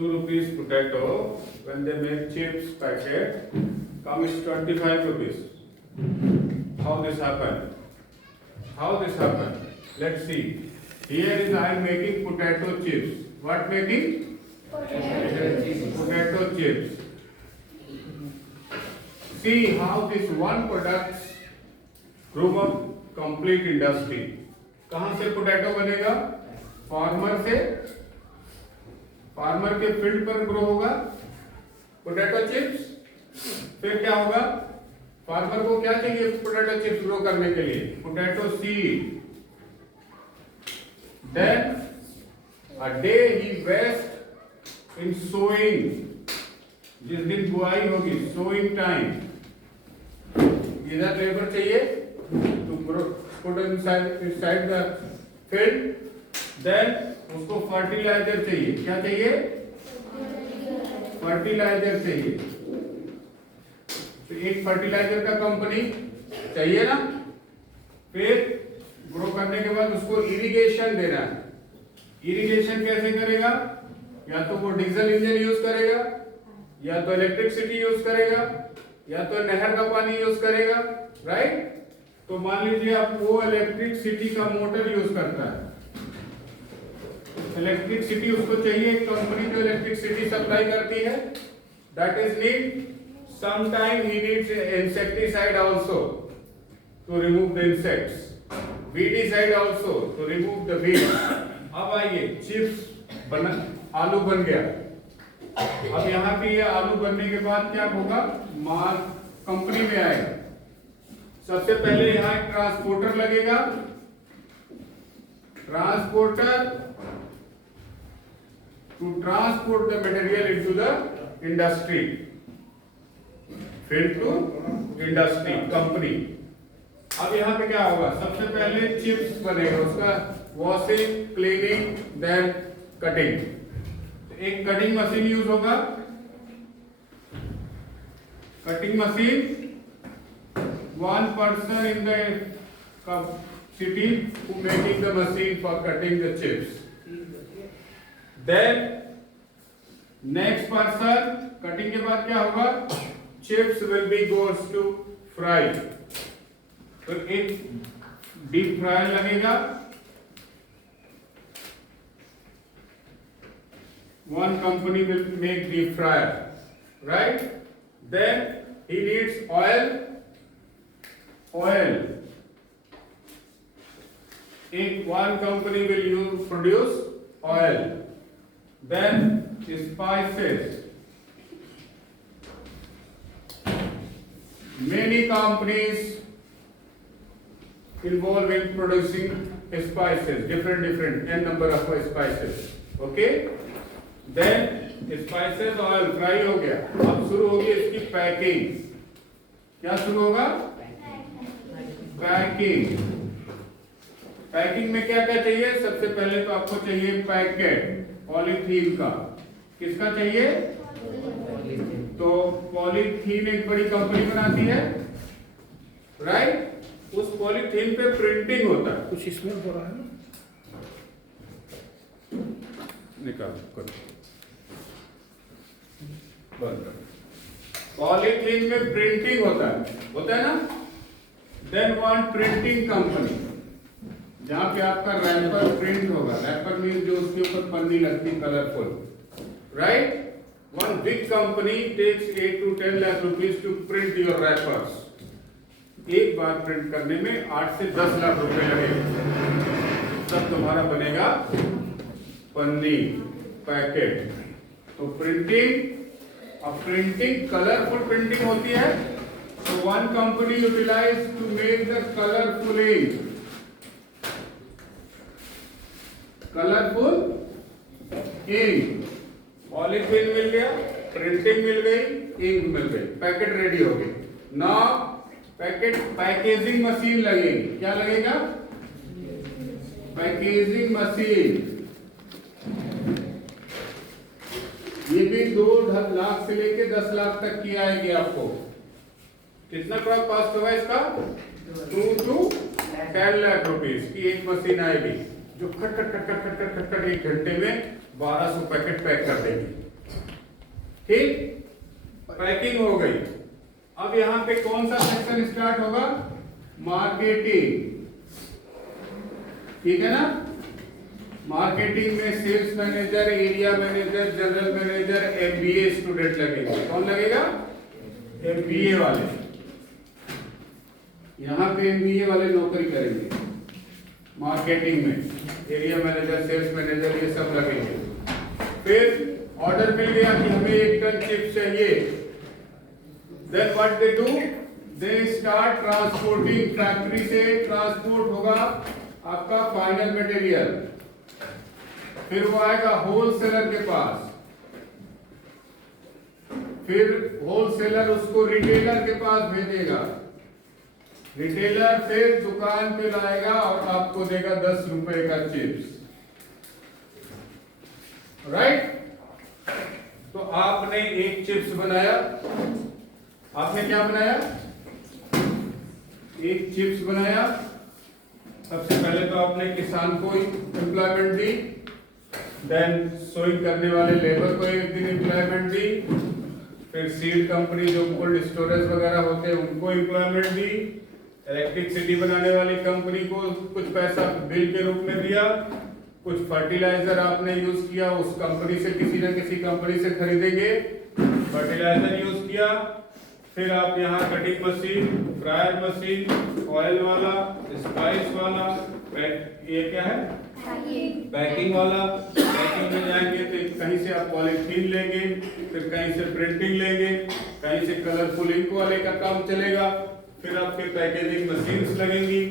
2 rupees potato, when they make chips packet, comes 25 rupees. How this happen? How this happen? Let's see. Here is I am making potato chips. What making? Potato chips. See how this one product grew up complete industry. कहाँ से potato बनेगा? Farmer से, farmer के field पर grow होगा potato chips. फिर क्या होगा? फार्मर को क्या चाहिए पोटैटो चिप्स ग्रो करने के लिए? Potato seed. Then a day he waste in sowing, जिस दिन बुआई होगी सोइंग टाइम, इधर लेबर चाहिए to put inside the field. Then उसको फर्टिलाइजर चाहिए। क्या चाहिए? फर्टिलाइजर चाहिए। तो एक फर्टिलाइजर का कंपनी चाहिए ना। फिर ग्रो करने के बाद उसको इरिगेशन देना है। इरिगेशन कैसे करेगा? या तो वो डीजल इंजन यूज करेगा, या तो इलेक्ट्रिसिटी यूज करेगा, या तो नहर का पानी यूज करेगा, राइट। तो मान लीजिए आप वो इलेक्ट्रिसिटी का मोटर यूज करता है, इलेक्ट्रिसिटी उसको चाहिए, एक कंपनी जो इलेक्ट्रिसिटी सप्लाई करती है, that is need sometime he needs insecticide also to remove the insects, weedicide also to remove the weeds. अब आइए चिप्स बना, आलू बन गया। अब यहाँ पे ये आलू बनने के बाद क्या होगा? माल कंपनी में आएगा। सबसे पहले यहाँ एक ट्रांसपोर्टर लगेगा, transporter to transport the material into the industry, field to industry company. अब यहाँ पे क्या होगा? सबसे पहले चिप्स बनेगा, उसका वॉशिंग, क्लीनिंग, देन कटिंग। एक कटिंग मशीन यूज होगा, cutting machine, one person in the city who making the machine for cutting the chips. Then next person, cutting के बाद क्या होगा? Chips will be goes to fry. तो एक deep fryer लगेगा, one company will make deep fryer, right? Then he needs oil, एक one company will use produce oil. Then spices, many companies involved in producing spices, different n number of spices, okay? Then spices oil fry हो गया। अब शुरू होगी इसकी packing. क्या शुरू होगा? पैकिंग। पैकिंग में क्या क्या चाहिए? सबसे पहले तो आपको चाहिए पैकेट पॉलीथीन का। किसका चाहिए? तो पॉलीथीन एक बड़ी कंपनी बनाती है, राइट। उस पॉलीथीन पे प्रिंटिंग होता है। कुछ इसमें हो रहा है ना, निकाल करो, पॉलीथीन में प्रिंटिंग होता है ना। देन वन प्रिंटिंग कंपनी, जहां पे आपका रैपर प्रिंट होगा। रैपर मीन जो उसके ऊपर पन्नी लगती colourful, right. One big company takes 8 to 10 lakh rupees to print your wrappers. एक बार प्रिंट करने में 8 से 10 लाख रुपए लगेंगे, तब तुम्हारा बनेगा पन्नी, पैकेट। तो प्रिंटिंग, अब प्रिंटिंग कलरफुल प्रिंटिंग होती है। तो one company utilise to make the colourful ink, colourful ink. Polythene मिल गया, प्रिंटिंग मिल गई, इंक मिल गई, पैकेट रेडी हो गई। नाउ पैकेट पैकेजिंग मशीन लगेगी। क्या लगेगा? Packaging machine. ये भी 2 लाख से लेके 10 लाख तक की आएगी आपको। कितना कॉस्ट होगा इसका? 2 to 10 लाख रुपीज की एक मशीन आएगी, जो खट खट खट खट खट खट खट 1 घंटे में 1200 पैकेट पैक कर देंगे। ठीक, पैकिंग हो गई। अब यहाँ पे कौन सा सेक्शन स्टार्ट होगा? मार्केटिंग। ठीक है ना? मार्केटिंग में sales manager, area manager, general manager, MBA student लगेंगे। कौन लगेगा? एमबीए वाले। यहाँ पे एमबीए वाले नौकरी करेंगे मार्केटिंग में, एरिया मैनेजर, सेल्स मैनेजर, ये सब लगेंगे। फिर ऑर्डर मिल गया कि हमें 1 टन चिप्स चाहिए। Then what they do? They start transporting. Factory से ट्रांसपोर्ट होगा आपका फाइनल मटेरियल, फिर वो आएगा होलसेलर के पास, फिर होलसेलर उसको रिटेलर के पास भेजेगा, रिटेलर फिर दुकान पे लाएगा और आपको देगा 10 रुपए का चिप्स। राइट? तो आपने एक चिप्स बनाया। आपने क्या बनाया? एक चिप्स बनाया। सबसे पहले तो आपने किसान को एम्प्लॉयमेंट दी, देन सोइंग करने वाले लेबर को एक दिन एम्प्लॉयमेंट दी, फिर सीड कंपनी जो कोल्ड स्टोरेज वगैरह होते हैं उनको एम्प्लॉयमेंट दी, इलेक्ट्रिसिटी बनाने वाली कंपनी को कुछ पैसा बिल के रूप में दिया, कुछ फर्टिलाइजर आपने यूज किया, उस कंपनी से किसी न किसी कंपनी से खरीदेंगे, फर्टिलाइजर यूज किया, फिर आप यहाँ cutting machine, fryer machine, oil वाला, स्पाइस वाला, ये क्या है? पैकिंग वाला। पैकिंग में जाएंगे तो कहीं से आप पॉलीथीन लेंगे, फिर कहीं से प्रिंटिंग लेंगे, कहीं से कलरफुल इंक वाले का काम चलेगा, फिर आपके पैकेजिंग मशीन्स लगेंगी,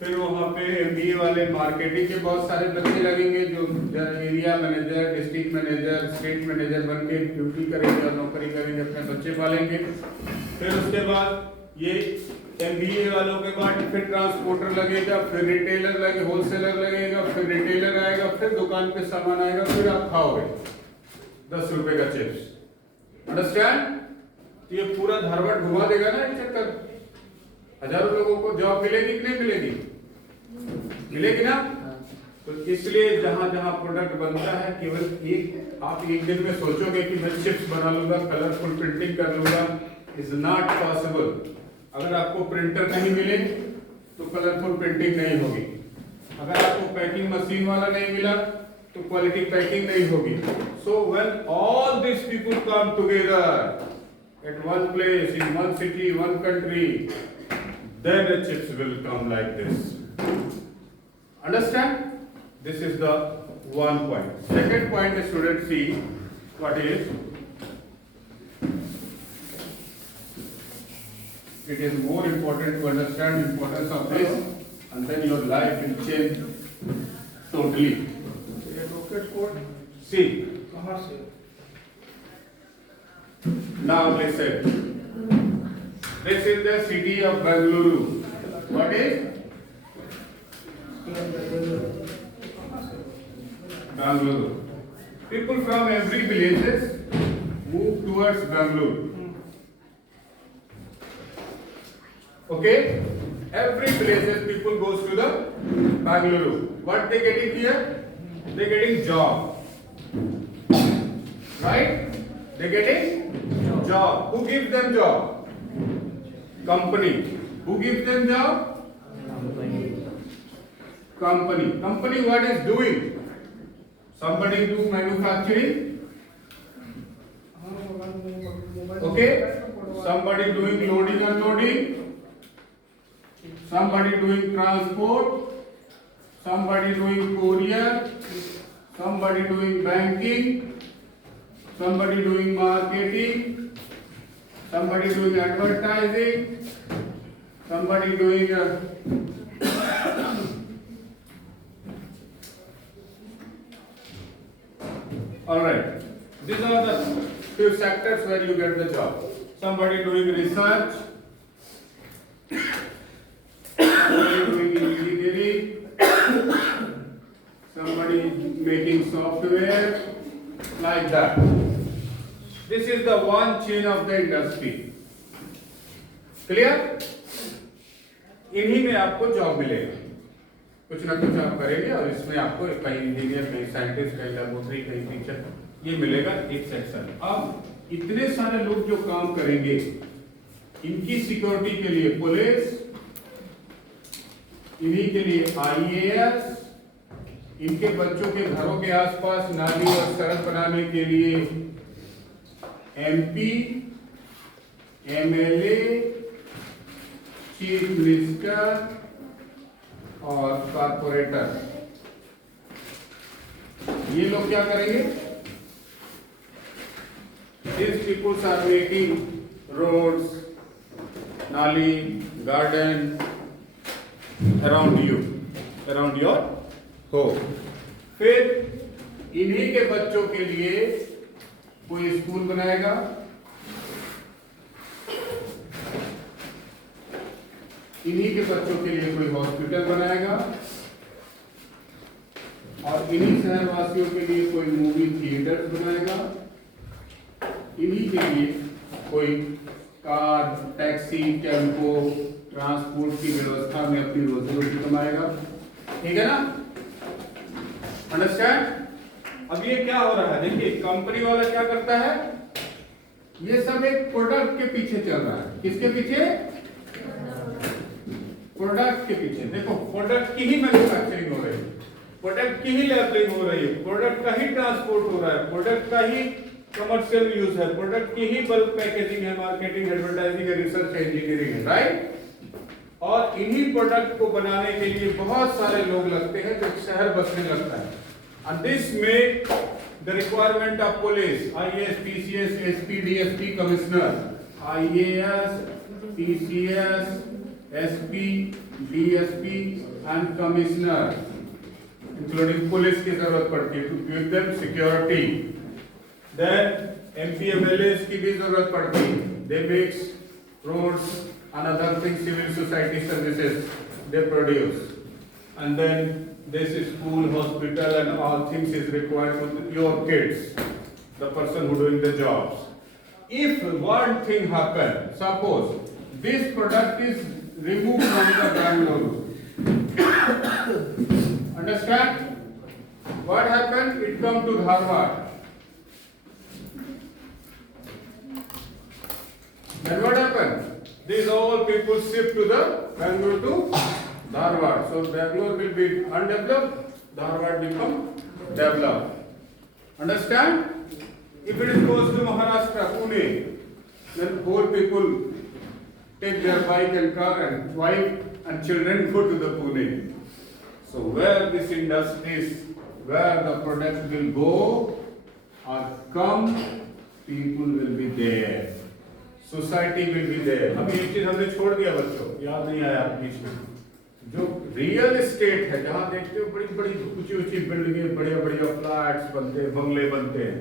फिर वहाँ पे एमबीए वाले मार्केटिंग के बहुत सारे बच्चे लगेंगे जो area manager, district manager, state manager बन के ड्यूटी करेंगे और नौकरी करेंगे, अपने बच्चे पालेंगे। फिर उसके बाद ये एमबीए वालों के बाद फिर ट्रांसपोर्टर लगेगा, फिर रिटेलर लगे, होलसेलर लगेगा, फिर रिटेलर आएगा, फिर दुकान पे सामान आएगा, फिर आप खाओगे 10 रुपए का चिप्स। अंडरस्टैंड? तो ये पूरा धारवाड़ घुमा देगा ना ये चक्कर। हजारों लोगों को जॉब मिलेगी कि नहीं मिलेगी? मिलेगी ना? तो इसलिए जहां जहां प्रोडक्ट बनता है, केवल एक आप एक दिन में सोचोगे कि मैं चिप्स बना लूंगा, कलरफुल प्रिंटिंग कर लूंगा, इज नॉट पॉसिबल। अगर आपको प्रिंटर नहीं मिले तो कलरफुल प्रिंटिंग नहीं होगी। अगर आपको पैकिंग मशीन वाला नहीं मिला तो क्वालिटी पैकिंग नहीं होगी। So when all this people come together at one place, in one city, one country, then the chips will come like this. Understand? This is the one point. Second point, the student see what is. It is more important to understand the importance of this, and then your life will change totally. Rocket code. See. कहाँ से? Now listen. This is the city of Bengaluru. What is? Bengaluru. People from every villages move towards Bengaluru. Okay? Every villages people goes to the Bengaluru. What they getting here? They getting job. Right? They getting job. Who gives them job? Company. Who gives them job? Company. Company what is doing? Somebody do manufacturing. Okay. Somebody doing loading, unloading. Somebody doing transport. Somebody doing courier. Somebody doing banking. Somebody doing marketing. Somebody doing advertising, somebody doing all right. These are the few sectors where you get the job. Somebody doing research, somebody doing engineering, somebody making software, like that. This is the one chain of the industry. Clear? इन्हीं में आपको job मिलेगा। कुछ ना कुछ आप करेंगे और इसमें आपको कहीं इंजीनियर, कहीं साइंटिस्ट, कहीं लेबोरेटरी, कहीं टीचर ये मिलेगा एक सेक्शन। अब इतने सारे लोग जो काम करेंगे इनकी सिक्योरिटी के लिए पुलिस, इन्हीं के लिए IAS, इनके बच्चों के घरों के आसपास नाली और सड़क बनाने के लिए MP, MLA, चीफ मिनिस्टर और कारपोरेटर, ये लोग क्या करेंगे? These people are making roads, नाली, garden around you, around your home. फिर इन्हीं के बच्चों के लिए कोई स्कूल बनाएगा, इन्हीं के बच्चों के लिए कोई हॉस्पिटल बनाएगा और इन्हीं शहरवासियों के लिए कोई मूवी थिएटर बनाएगा, इन्हीं के लिए कोई कार, टैक्सी, टेम्पो, ट्रांसपोर्ट की व्यवस्था में अपनी रोजी रोटी कमाएगा। ठीक है ना? अंडरस्टैंड? अब ये क्या हो रहा है, देखिए कंपनी वाला क्या करता है, ये सब एक प्रोडक्ट के पीछे चल रहा है। किसके पीछे? प्रोडक्ट के पीछे। देखो प्रोडक्ट की ही मैन्युफैक्चरिंग हो रही है, प्रोडक्ट की ही लेबलिंग हो रही है, प्रोडक्ट का ही ट्रांसपोर्ट हो रहा है, प्रोडक्ट का ही कमर्शियल यूज है, प्रोडक्ट की ही बल्क पैकेजिंग है, मार्केटिंग, एडवर्टाइजिंग, रिसर्च, इंजीनियरिंग है, राइट? और इन्हीं प्रोडक्ट को बनाने के लिए बहुत सारे लोग लगते हैं, जो शहर बसने लगता है। And this make the requirement of police, IAS, PCS, SP, DSP, commissioner, IAS, PCS, SP, DSP and commissioner, including police की जरूरत पड़ती है to give them security. Then MP, MLAs की भी जरूरत पड़ती है, they make roads and other things, civil society services they produce. And then this school, hospital and all things is required for your kids, the person who doing the jobs. If one thing happen, suppose this product is removed from the Bangalore, understand? What happened? It come to Dharwad. Then what happened? These all people shift to the Bangalore to Dharwad. So Bangalore will be undeveloped, Dharwad become developed. Understand? If it goes to Maharashtra, Pune, then poor people take their bike and car and wife and children go to the Pune. So where this industries, where the product will go or come, people will be there. Society will be there. अभी एक चीज हमने छोड़ दिया बच्चों, याद नहीं आया बीच में, जो रियल एस्टेट है, जहां देखते हो बड़ी बड़ी ऊंची ऊंची बिल्डिंगें, बढ़िया बढ़िया फ्लैट्स बनते हैं, बंगले बनते हैं,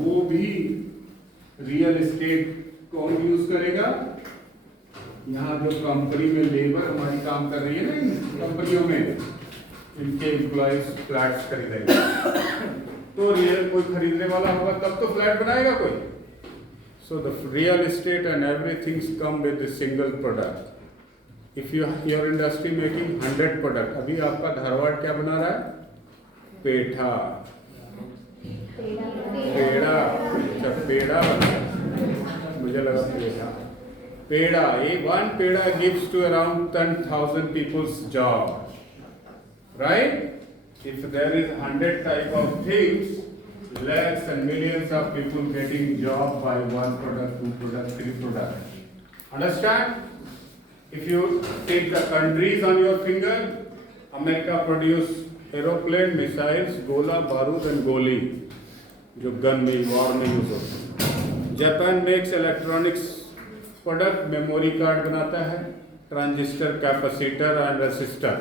वो भी रियल एस्टेट कौन यूज करेगा? यहाँ जो कंपनी में लेबर हमारी काम कर रही है ना, इन कंपनियों में इनके एम्प्लॉइज फ्लैट्स खरीदेंगे, तो रियल कोई खरीदने वाला होगा तब तो फ्लैट बनाएगा कोई। So the real estate and everything come with a single product. If your industry making 100 product, अभी आपका धारवाड़ क्या बना रहा है? पेठा, पेड़ा, अच्छा पेड़ा, मुझे लगा पेठा, पेड़ा। ये one peda gives to around 10,000 people's job, right? If there is 100 type of things, lakhs and millions of people getting job by one product, two product, three product. Understand? If you take the countries on your finger, America produce aeroplane, missiles, गोला, बारूद and गोली, जो gun में, war में use होते हैं। Japan makes electronics product, memory card बनाता है, ट्रांजिस्टर, कैपेसिटर एंड रेसिस्टर,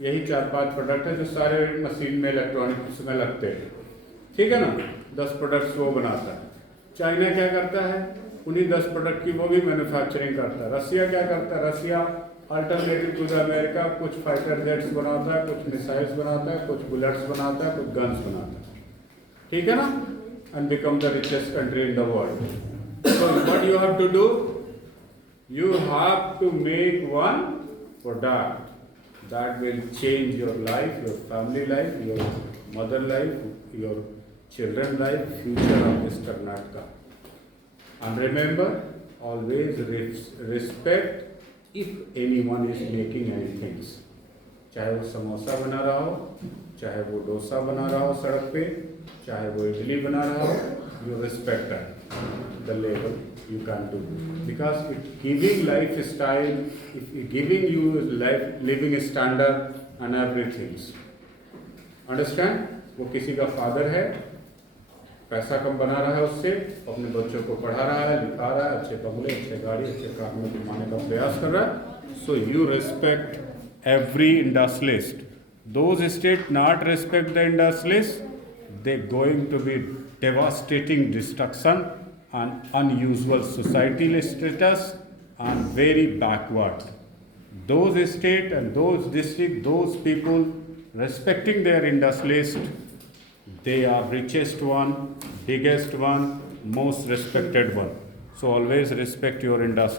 यही 4-5 प्रोडक्ट है जो सारे मशीन में इलेक्ट्रॉनिक्स में लगते हैं। ठीक है ना? 10 प्रोडक्ट्स वो बनाता है। चाइना क्या करता है? उन्हीं 10 प्रोडक्ट की वो भी मैन्युफैक्चरिंग करता है। रसिया क्या करता है? रसिया अल्टरनेटिव टू द अमेरिका कुछ फाइटर जेट्स बनाता है, कुछ मिसाइल्स बनाता है, कुछ बुलेट्स बनाता है, कुछ गन्स बनाता है। ठीक है ना? And become the richest country in the world. So what you have to do? You have to make one product that will change your life, your family life, your mother life, your children life, future of this Karnataka. And remember, always respect if anyone is making anything. चाहे वो समोसा बना रहा हो, चाहे वो डोसा बना रहा हो सड़क पे, चाहे वो इडली बना रहा हो, you respect that, the level you can do. Because it giving lifestyle, it giving you life, living standard and everything. Understand? वो किसी का फादर है, पैसा कम बना रहा है उससे, अपने बच्चों को पढ़ा रहा है, लिखा रहा है, अच्छे बंगले, अच्छे गाड़ी, अच्छे कार में घुमाने का प्रयास कर रहा है. So you respect every industrialist. Those states not respect the industrialists, they going to be devastating destruction and unusual societal status and very backward. Those states and those districts, those people respecting their industrialists, they are richest one, biggest one, most respected one. So always respect your industrialists.